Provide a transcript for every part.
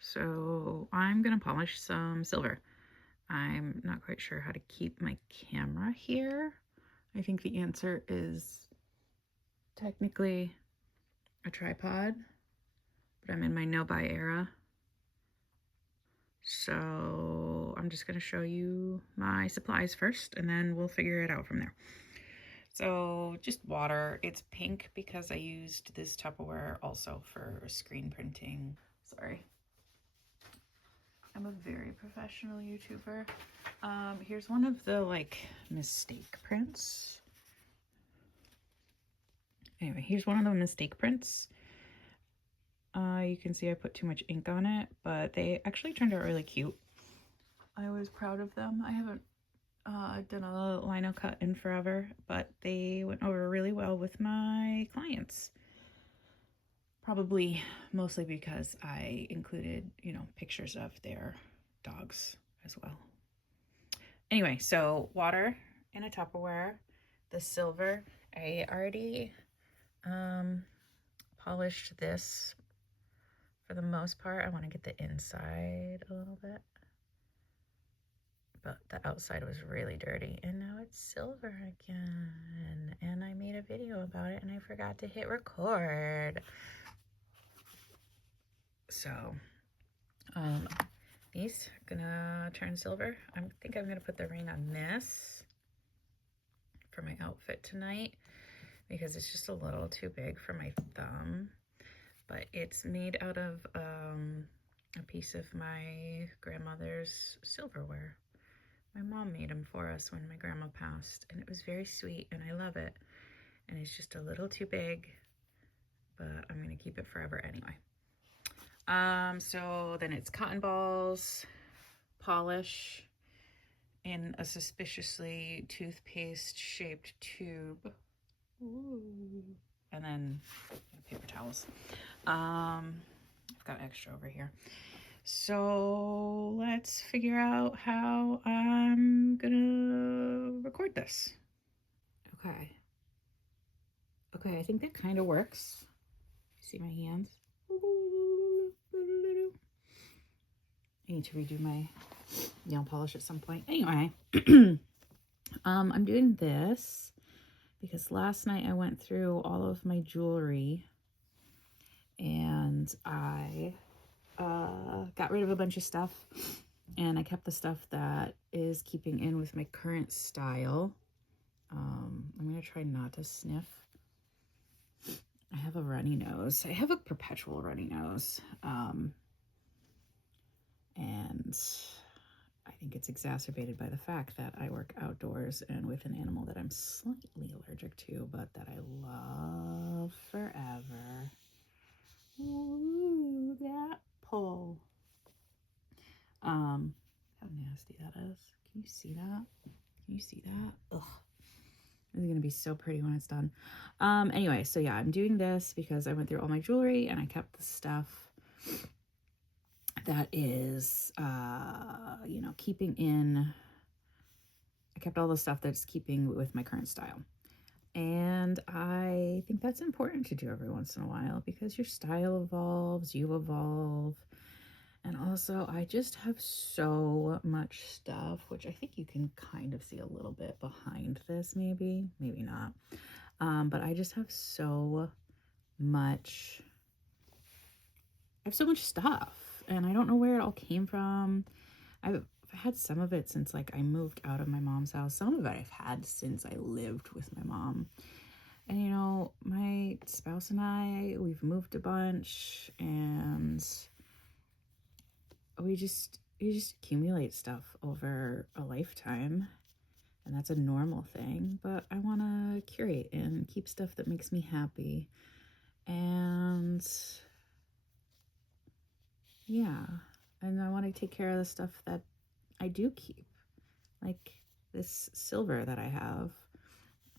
So I'm gonna polish some silver. I'm not quite sure how to keep my camera here. I think the answer is technically a tripod, but I'm in my no-buy era. So I'm just gonna show you my supplies first and then we'll figure it out from there. So just water. It's pink because I used this Tupperware also for screen printing. Sorry. I'm a very professional YouTuber. Here's one of the mistake prints. Anyway, here's one of the mistake prints. You can see I put too much ink on it, but they actually turned out really cute. I was proud of them. I haven't done a lino cut in forever, but they went over really well with my clients. Probably mostly because I included, pictures of their dogs as well. Anyway, so water in a Tupperware, the silver. I already polished this for the most part. I want to get the inside a little bit, but the outside was really dirty, and now it's silver again. And I made a video about it and I forgot to hit record. So these are gonna turn silver. I think I'm gonna put the ring on this for my outfit tonight because it's just a little too big for my thumb. But it's made out of a piece of my grandmother's silverware. My mom made them for us when my grandma passed, and it was very sweet, and I love it. And it's just a little too big, but I'm gonna keep it forever anyway. So then it's cotton balls, polish in a suspiciously toothpaste shaped tube. Ooh. And then paper towels. I've got extra over here. So let's figure out how I'm gonna record this. Okay, I think that kind of works. See my hands? I need to redo my nail polish at some point. Anyway, I'm doing this because last night I went through all of my jewelry and I got rid of a bunch of stuff, and I kept the stuff that is keeping in with my current style. I'm gonna try not to sniff. I have a runny nose. I have a perpetual runny nose. And I think it's exacerbated by the fact that I work outdoors and with an animal that I'm slightly allergic to, but that I love forever. Ooh, that pull. How nasty that is. Can you see that? Can you see that? Ugh. This is going to be so pretty when it's done. Anyway, so yeah, I'm doing this because I went through all my jewelry and I kept the stuff that is, keeping in. I kept all the stuff that's keeping with my current style. And I think that's important to do every once in a while because your style evolves, you evolve. And also, I just have so much stuff, which I think you can kind of see a little bit behind this, maybe not. But I just have so much. I have so much stuff, and I don't know where it all came from. I've had some of it since I moved out of my mom's house. Some of it I've had since I lived with my mom. And my spouse and we've moved a bunch, and you just accumulate stuff over a lifetime, and that's a normal thing. But I want to curate and keep stuff that makes me happy. And yeah, and I want to take care of the stuff that I do keep, like this silver that I have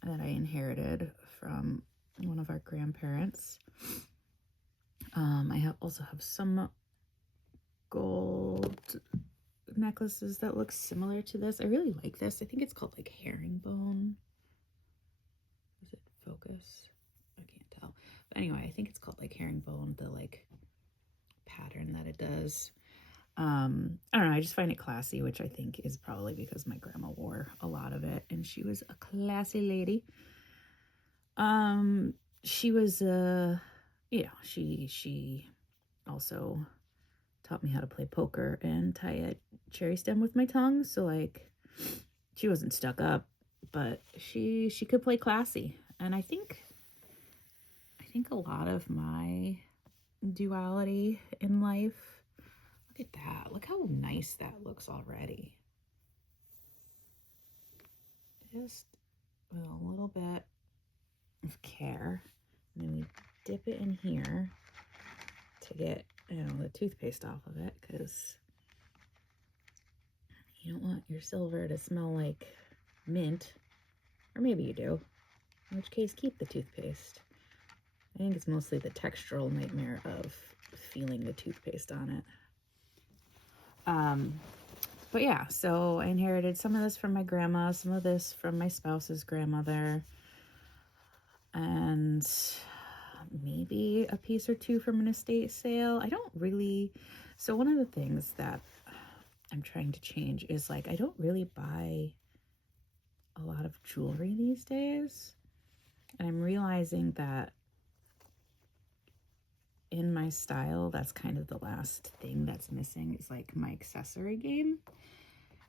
that I inherited from one of our grandparents. I also have some gold necklaces that look similar to this. I really like this. I think it's called herringbone. Does it focus? I can't tell. But anyway, I think it's called herringbone, the pattern that it does. I don't know, I just find it classy, which I think is probably because my grandma wore a lot of it and she was a classy lady. She was she also taught me how to play poker and tie a cherry stem with my tongue, so like she wasn't stuck up, but she could play classy. And I think a lot of my duality in life. Look at that. Look how nice that looks already. Just with a little bit of care. And then we dip it in here to get, the toothpaste off of it, because you don't want your silver to smell like mint. Or maybe you do. In which case, keep the toothpaste. I think it's mostly the textural nightmare of feeling the toothpaste on it. But yeah, so I inherited some of this from my grandma, some of this from my spouse's grandmother, and maybe a piece or two from an estate sale. I don't really, so one of the things that I'm trying to change is like, I don't really buy a lot of jewelry these days. And I'm realizing that in my style, that's kind of the last thing that's missing, is like my accessory game.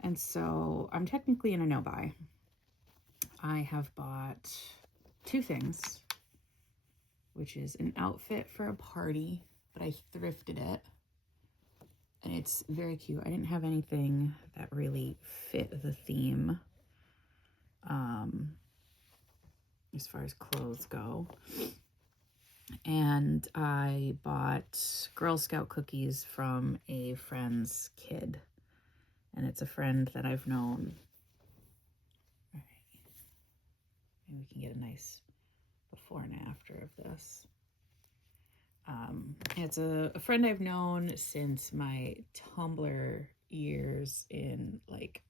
And so I'm technically in a no buy. I have bought 2 things, which is an outfit for a party, but I thrifted it. And it's very cute. I didn't have anything that really fit the theme as far as clothes go. And I bought Girl Scout cookies from a friend's kid. And it's a friend that I've known. All right. Maybe we can get a nice before and after of this. It's a friend I've known since my Tumblr years in like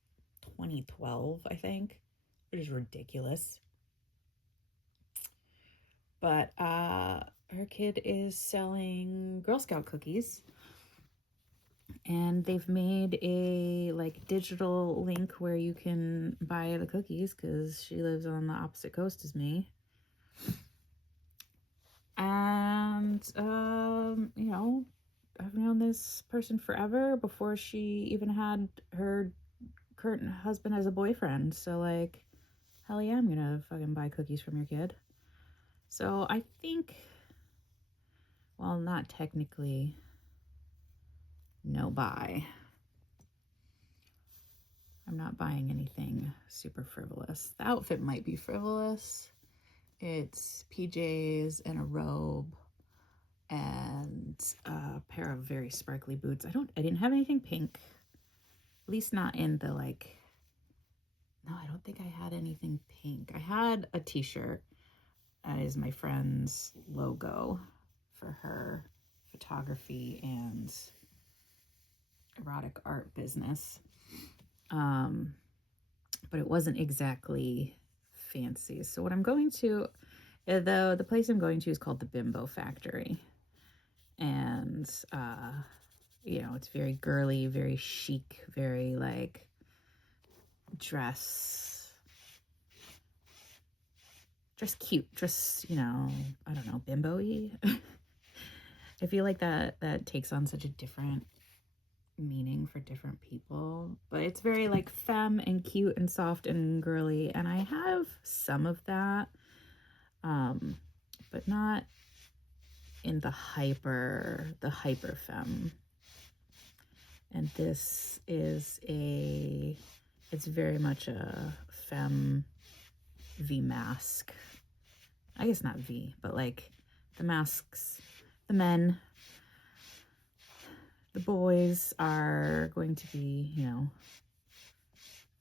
2012, I think, which is ridiculous. But her kid is selling Girl Scout cookies, and they've made a like digital link where you can buy the cookies, because she lives on the opposite coast as me. And I've known this person forever, before she even had her current husband as a boyfriend. So like, hell yeah, I'm gonna fucking buy cookies from your kid. So I think, well, not technically no buy. I'm not buying anything super frivolous. The outfit might be frivolous. It's PJs and a robe and a pair of very sparkly boots. I didn't have anything pink. At least not in the like, no, I don't think I had anything pink. I had a t-shirt that is my friend's logo for her photography and erotic art business. But it wasn't exactly fancy. So what I'm going to, the place I'm going to is called the Bimbo Factory. And, it's very girly, very chic, very like dress cute, dress, I don't know, bimbo-y. I feel like that takes on such a different meaning for different people, but it's very like femme and cute and soft and girly, and I have some of that, but not in the hyper femme. And this is it's very much a femme V mask. I guess not V, but like the masks, the men, the boys are going to be,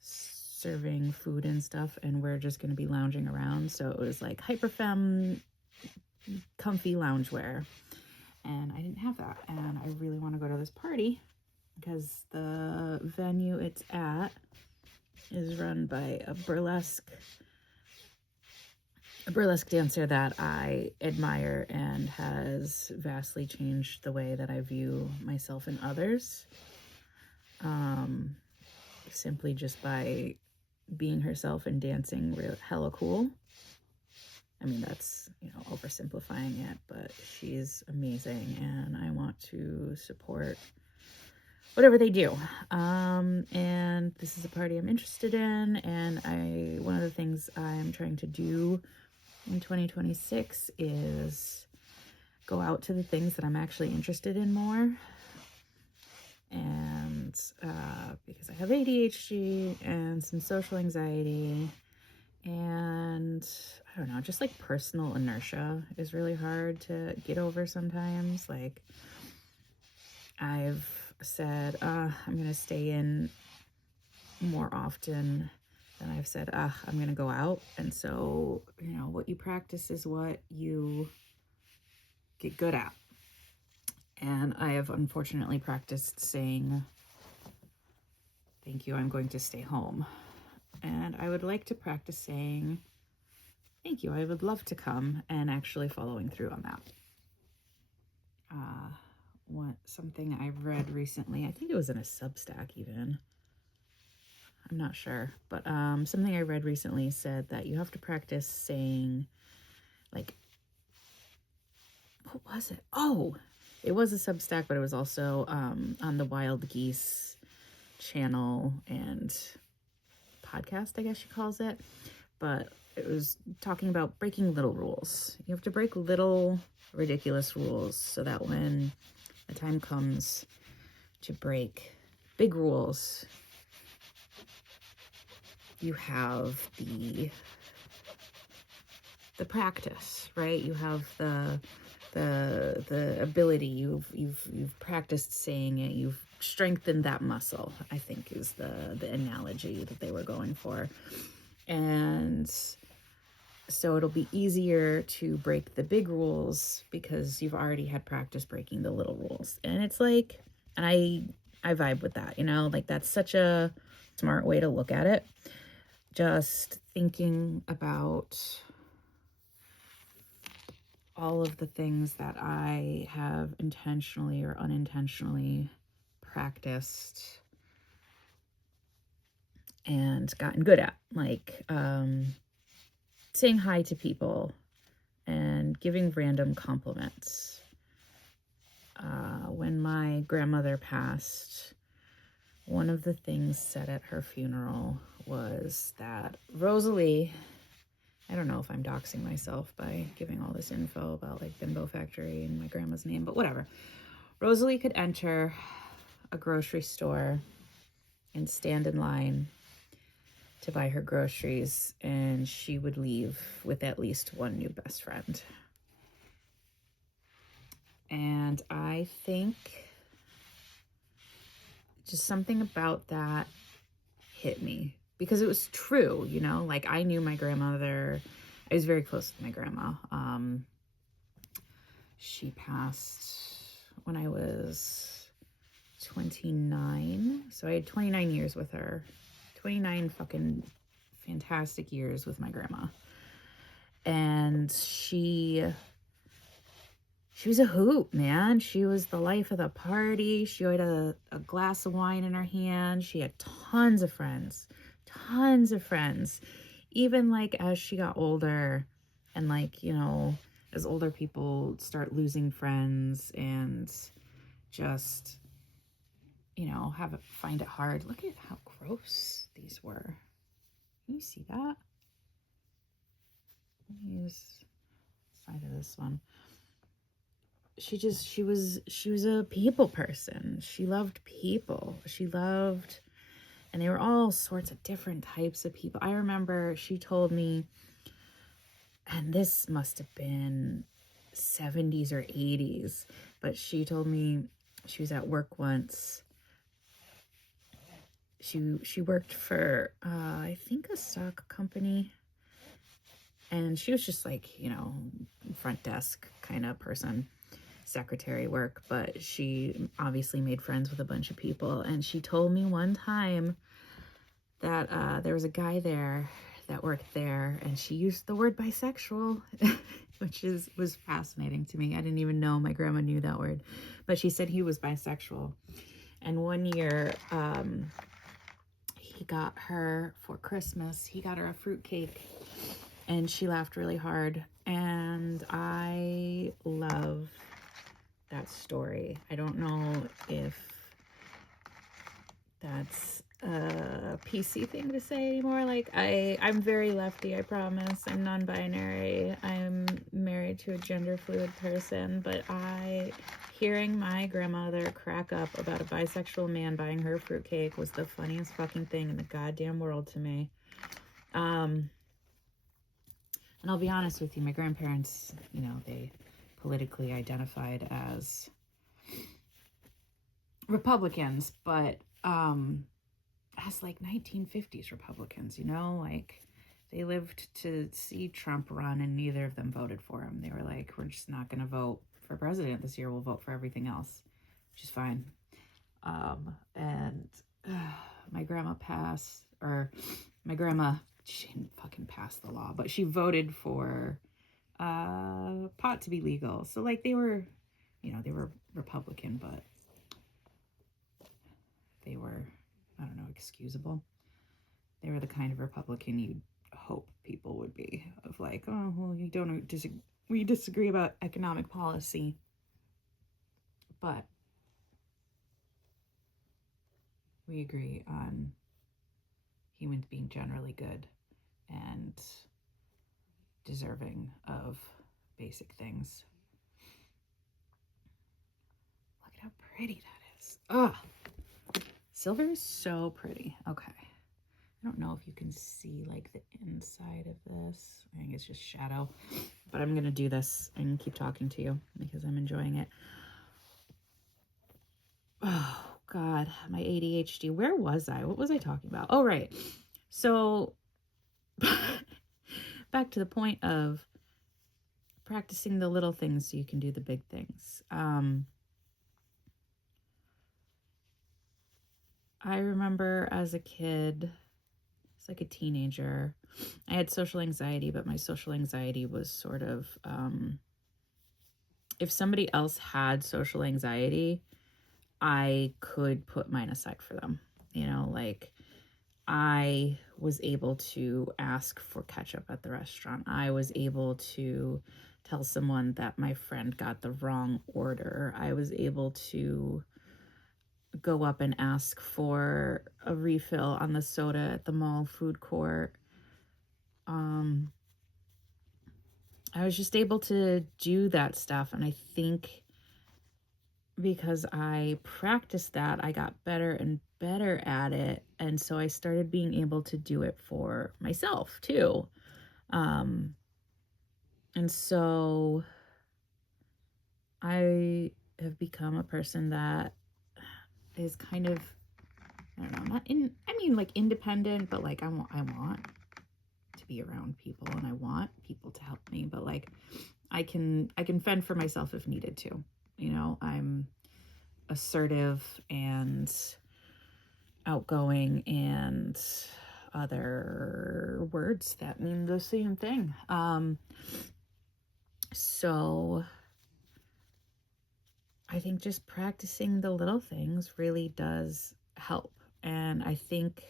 serving food and stuff, and we're just going to be lounging around. So it was like hyper femme, comfy loungewear. And I didn't have that. And I really want to go to this party, because the venue it's at is run by a burlesque a burlesque dancer that I admire and has vastly changed the way that I view myself and others. Simply just by being herself and dancing hella cool. I mean, that's, oversimplifying it, but she's amazing and I want to support whatever they do. And this is a party I'm interested in, and one of the things I'm trying to do in 2026 is go out to the things that I'm actually interested in more. And because I have ADHD and some social anxiety, and I don't know, just like personal inertia is really hard to get over sometimes. Like, I've said, I'm going to stay in more often than I've said, I'm going to go out. And so, what you practice is what you get good at. And I have unfortunately practiced saying, thank you, I'm going to stay home. And I would like to practice saying, thank you, I would love to come, and actually following through on that. Something I read recently, I think it was in a Substack even, I'm not sure, but something I read recently said that you have to practice saying, like, what was it? Oh, it was a Substack, but it was also on the Wild Geese channel and podcast, I guess she calls it. But it was talking about breaking little rules. You have to break little ridiculous rules so that when the time comes to break big rules, you have the practice, right? You have the ability. You've practiced saying it. You've strengthened that muscle, I think is the analogy that they were going for. And so it'll be easier to break the big rules because you've already had practice breaking the little rules. And it's like, I vibe with that, like that's such a smart way to look at it. Just thinking about all of the things that I have intentionally or unintentionally practiced and gotten good at, like saying hi to people and giving random compliments. When my grandmother passed, one of the things said at her funeral was that Rosalie, I don't know if I'm doxing myself by giving all this info about like Bimbo Factory and my grandma's name, but whatever. Rosalie could enter a grocery store and stand in line to buy her groceries, and she would leave with at least one new best friend. And I think just something about that hit me because it was true, like I knew my grandmother. I was very close to my grandma. She passed when I was 29. So I had 29 years with her. 29 fucking fantastic years with my grandma. And she was a hoot, man. She was the life of the party. She had a glass of wine in her hand. She had tons of friends. Even like as she got older and like, as older people start losing friends and just, find it hard. Look at how gross these were. Can you see that? Let me use the side of this one. She was a people person. She loved people. And they were all sorts of different types of people. I remember she told me, and this must have been 70s or 80s, but she told me she was at work once. She worked for, I think a stock company. And she was just like, front desk kind of person, secretary work, but she obviously made friends with a bunch of people. And she told me one time that there was a guy there that worked there, and she used the word bisexual, which was fascinating to me. I didn't even know my grandma knew that word, but she said he was bisexual. And one year, he got her for Christmas, he got her a fruitcake, and she laughed really hard. And I love that story. I don't know if that's a PC thing to say anymore. Like, I'm very lefty, I promise. I'm non-binary. I'm married to a gender fluid person, but hearing my grandmother crack up about a bisexual man buying her fruitcake was the funniest fucking thing in the goddamn world to me. And I'll be honest with you, my grandparents, you know, they politically identified as Republicans, but as like 1950s Republicans, you know, like they lived to see Trump run and neither of them voted for him. They were like, we're just not going to vote for president this year. We'll vote for everything else, which is fine. And my grandma she didn't fucking pass the law, but she voted for pot to be legal. So like they were, you know, they were Republican, but they were, I don't know, excusable. They were the kind of Republican you'd hope people would be, of like, oh, well, we disagree about economic policy, but we agree on humans being generally good and deserving of basic things. Look at how pretty that is. Oh, silver is so pretty. Okay. I don't know if you can see like the inside of this. I think it's just shadow, but I'm going to do this and keep talking to you because I'm enjoying it. Oh God, my ADHD. Where was I? What was I talking about? Oh, right. So back to the point of practicing the little things so you can do the big things. I remember as a kid, it's like a teenager, I had social anxiety, but my social anxiety was sort of, if somebody else had social anxiety, I could put mine aside for them. You know, like I was able to ask for ketchup at the restaurant. I was able to tell someone that my friend got the wrong order. I was able to go up and ask for a refill on the soda at the mall food court. I was just able to do that stuff. And I think because I practiced that, I got better and better at it. And so I started being able to do it for myself too. And so I have become a person that is kind of, I don't know, like independent, but like I want to be around people and I want people to help me, but like I can fend for myself if needed to. You know, I'm assertive and outgoing and other words that mean the same thing. So I think just practicing the little things really does help. And I think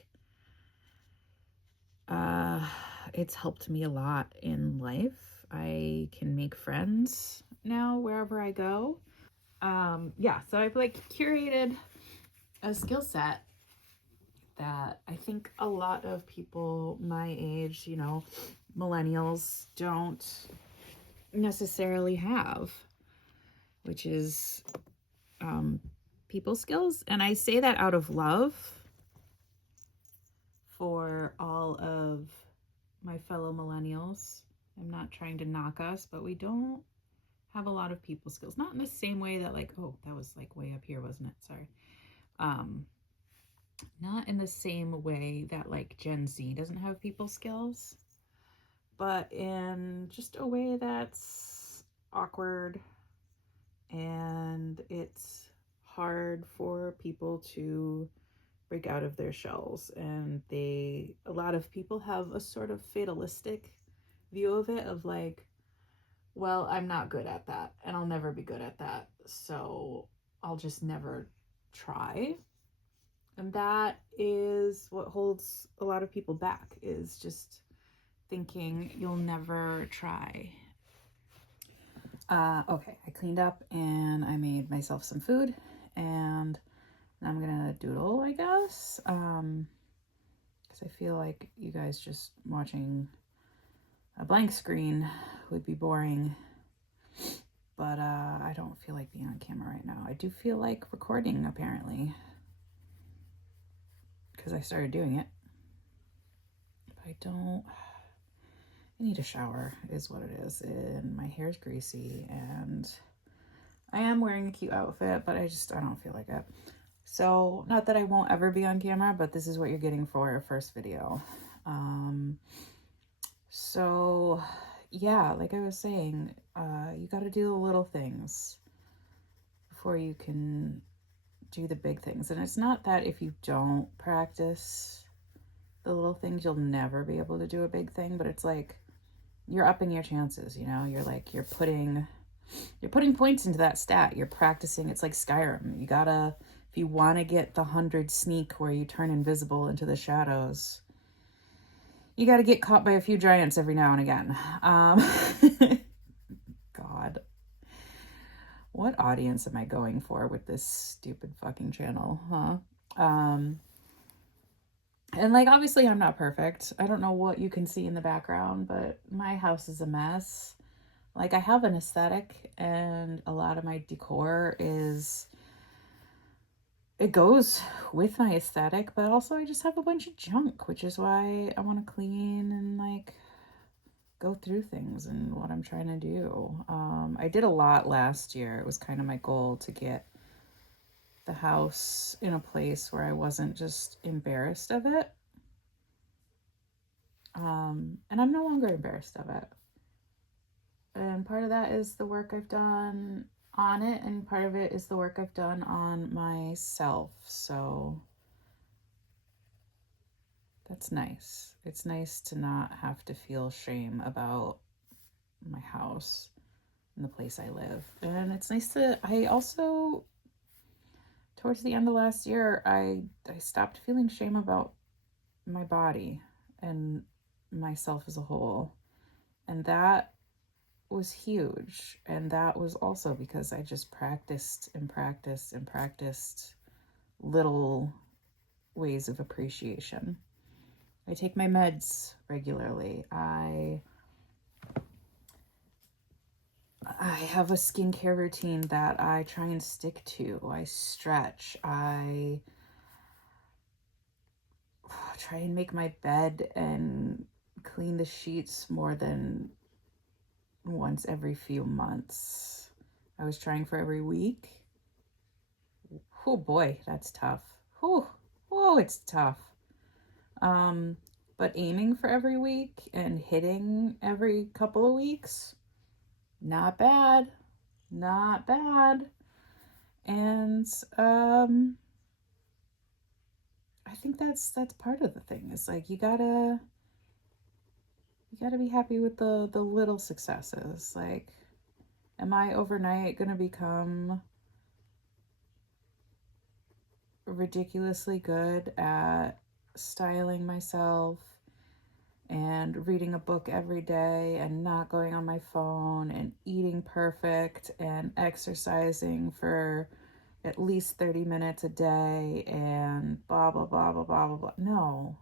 it's helped me a lot in life. I can make friends now wherever I go. So I've like curated a skill set that I think a lot of people my age, you know, millennials, don't necessarily have, which is people skills. And I say that out of love for all of my fellow millennials. I'm not trying to knock us, but we don't have a lot of people skills. Not in the same way that like, oh, that was like way up here, wasn't it? Sorry. Not in the same way that like Gen Z doesn't have people skills, but in just a way that's awkward and it's hard for people to break out of their shells, and a lot of people have a sort of fatalistic view of it, of like, well, I'm not good at that and I'll never be good at that, so I'll just never try. And that is what holds a lot of people back, is just thinking you'll never try. Okay, I cleaned up and I made myself some food, and I'm gonna doodle, I guess, because I feel like you guys just watching a blank screen would be boring, but I don't feel like being on camera right now. I do feel like recording, apparently, because I started doing it, but I need a shower is what it is, and my hair's greasy, and I am wearing a cute outfit, but I don't feel like it. So, not that I won't ever be on camera, but this is what you're getting for your first video. So yeah, like I was saying, you got to do the little things before you can do the big things. And it's not that if you don't practice the little things, you'll never be able to do a big thing, but it's like you're upping your chances, you know? You're putting points into that stat. You're practicing. It's like Skyrim. You gotta, if you want to get the 100 sneak where you turn invisible into the shadows, you got to get caught by a few giants every now and again. God. What audience am I going for with this stupid fucking channel, huh? And like, obviously I'm not perfect. I don't know what you can see in the background, but my house is a mess. Like, I have an aesthetic, and a lot of my decor it goes with my aesthetic, but also I just have a bunch of junk, which is why I want to clean and like go through things and what I'm trying to do. I did a lot last year. It was kind of my goal to get the house in a place where I wasn't just embarrassed of it. And I'm no longer embarrassed of it. And part of that is the work I've done on it, and part of it is the work I've done on myself. So that's nice. It's nice to not have to feel shame about my house and the place I live. And it's nice I also, towards the end of last year, I stopped feeling shame about my body and myself as a whole. And that was huge. And that was also because I just practiced and practiced and practiced little ways of appreciation. I take my meds regularly. I have a skincare routine that I try and stick to. I stretch. I try and make my bed and clean the sheets more than once every few months. I was trying for every week. Oh boy, that's tough. Oh, it's tough. But aiming for every week and hitting every couple of weeks, not bad. Not bad. And I think that's part of the thing. Is like you gotta be happy with the little successes. Like, am I overnight gonna become ridiculously good at styling myself and reading a book every day and not going on my phone and eating perfect and exercising for at least 30 minutes a day and blah, blah, blah, blah, blah, blah, blah? No.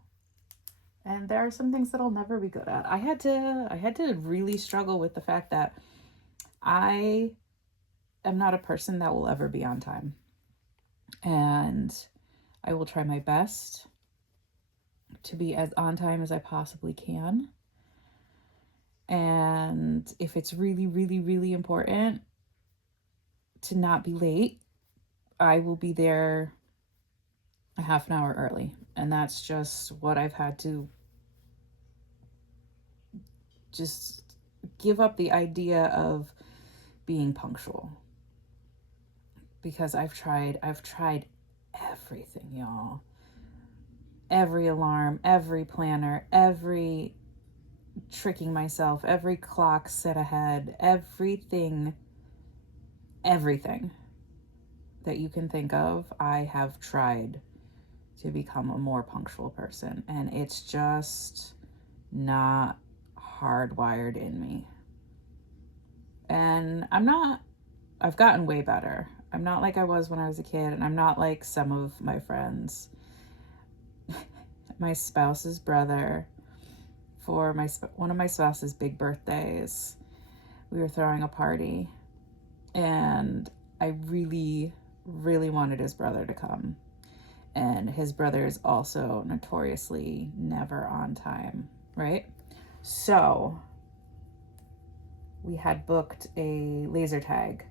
And there are some things that I'll never be good at. I had to really struggle with the fact that I am not a person that will ever be on time. And I will try my best to be as on time as I possibly can. And if it's really, really, really important to not be late, I will be there a half an hour early. And that's just what I've had to just give up the idea of being punctual. Because I've tried everything, y'all. every alarm, every planner, every tricking myself, every clock set ahead, everything that you can think of, I have tried to become a more punctual person, and it's just not hardwired in me. And I've gotten way better. I'm not like I was when I was a kid, and I'm not like some of my friends. My spouse's brother, for one of my spouse's big birthdays, we were throwing a party, and I really, really wanted his brother to come. And his brother is also notoriously never on time, right? So we had booked a laser tag,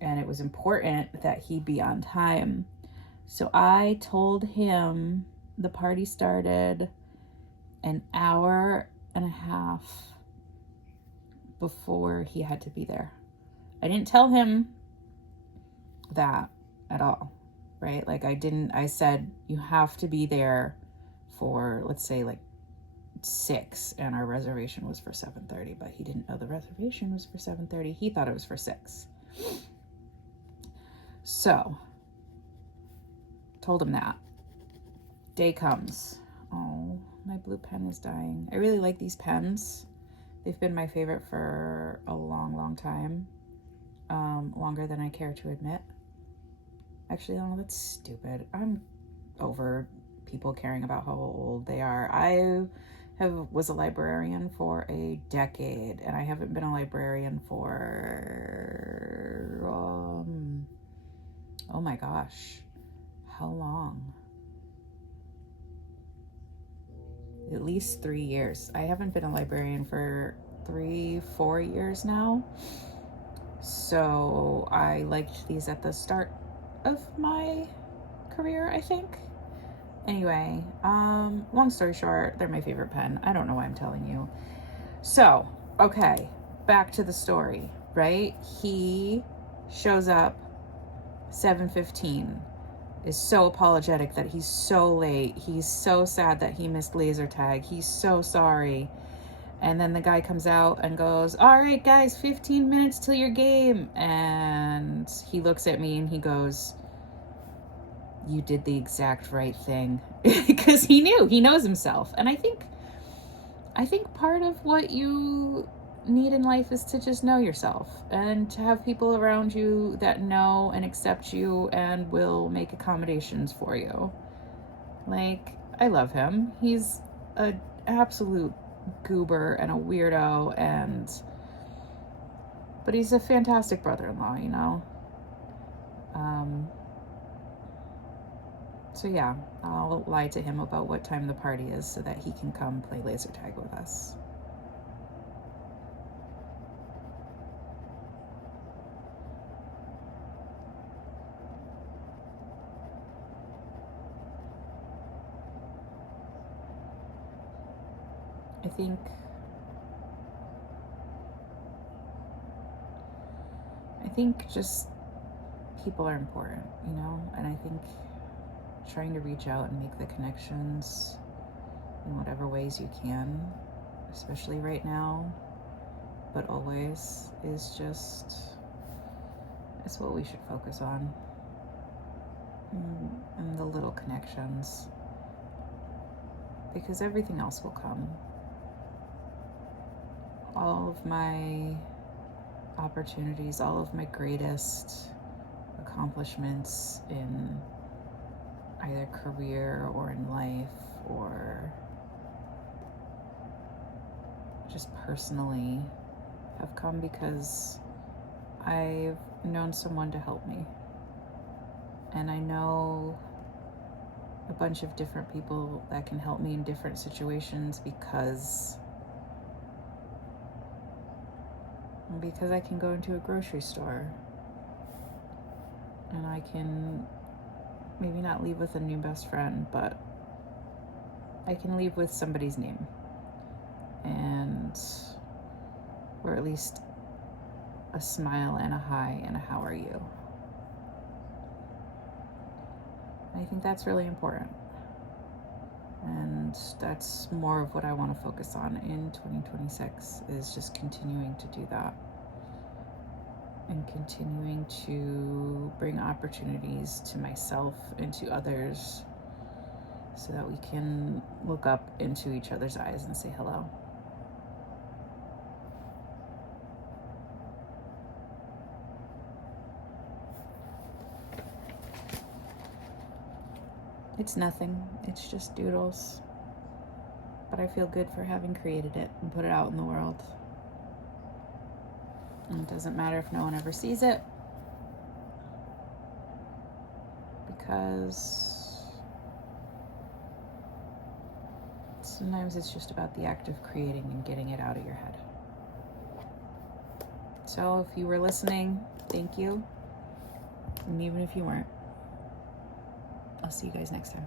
and it was important that he be on time. So I told him the party started an hour and a half before he had to be there. I didn't tell him that at all, right? Like I said, you have to be there for, let's say, like 6, and our reservation was for 7:30, but he didn't know the reservation was for 7:30. He thought it was for 6. So told him that. Day comes. Oh, my blue pen is dying. I really like these pens. They've been my favorite for a long, long time. Longer than I care to admit. Actually, no, that's stupid. I'm over people caring about how old they are. Was a librarian for a decade, and I haven't been a librarian for oh my gosh, how long? At least 3 years. I haven't been a librarian for 3-4 years now. So I liked these at the start of my career, I think. Anyway, long story short, they're my favorite pen. I don't know why I'm telling you. So, okay, back to the story, right? He shows up 7:15, is so apologetic that he's so late. He's so sad that he missed laser tag. He's so sorry. And then the guy comes out and goes, all right, guys, 15 minutes till your game. And he looks at me and he goes, you did the exact right thing. Because he knows himself. And I think part of what you need in life is to just know yourself and to have people around you that know and accept you and will make accommodations for you. Like, I love him. He's an absolute goober and a weirdo, but he's a fantastic brother-in-law, you know. So yeah, I'll lie to him about what time the party is so that he can come play laser tag with us. I think just people are important, you know, and I think trying to reach out and make the connections in whatever ways you can, especially right now, but always, it's what we should focus on. And the little connections, because everything else will come. All of my opportunities, all of my greatest accomplishments in either career or in life or just personally have come because I've known someone to help me. And I know a bunch of different people that can help me in different situations because I can go into a grocery store and I can maybe not leave with a new best friend, but I can leave with somebody's name, or at least a smile and a hi and a how are you. I think that's really important. And that's more of what I want to focus on in 2026, is just continuing to do that and continuing to bring opportunities to myself and to others so that we can look up into each other's eyes and say hello. It's nothing, it's just doodles. But I feel good for having created it and put it out in the world. And it doesn't matter if no one ever sees it, because sometimes it's just about the act of creating and getting it out of your head. So if you were listening, thank you. And even if you weren't, I'll see you guys next time.